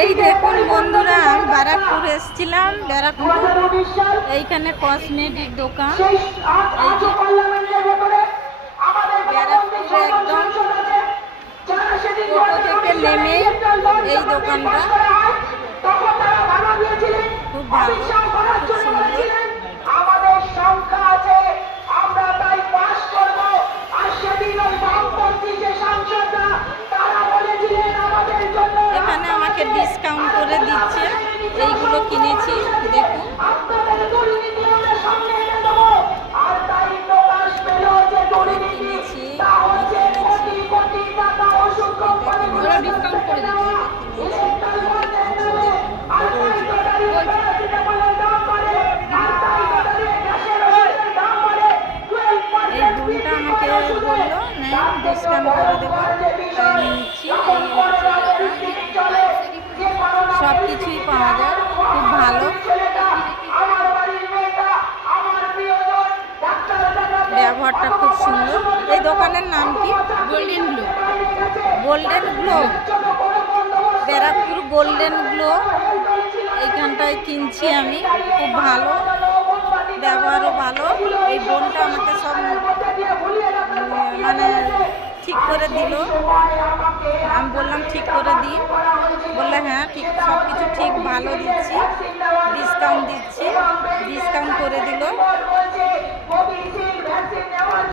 এই দেখুন বন্ধুরা, আমি ব্যারাকপুর এসেছিলাম, ব্যারাকপুর এইখানে কসমেটিক দোকান। ব্যারাকপুরে একদম টোটো থেকে নেমে এই দোকানটা। খুব ভালো। ওষুধের দাম বাড়ে 12% এই বোনটা আমাকে বলল নেই ডিসকাউন্ট করে দেবো। নিচ্ছি এই সব কিছুই পাওয়া যায় খুব ভালো। ব্যবহারটা খুব সুন্দর। এই দোকানের নাম কি? Golden Glow Golden Glow Barrackpore Golden Glow এইখানটায় কিনছি আমি। খুব ভালো। ব্যবহারও ভালো। এই বোনটা আমাকে সব মানে ঠিক করে দিল। আমি বললাম ঠিক করে দিই কিছু দিচ্ছি।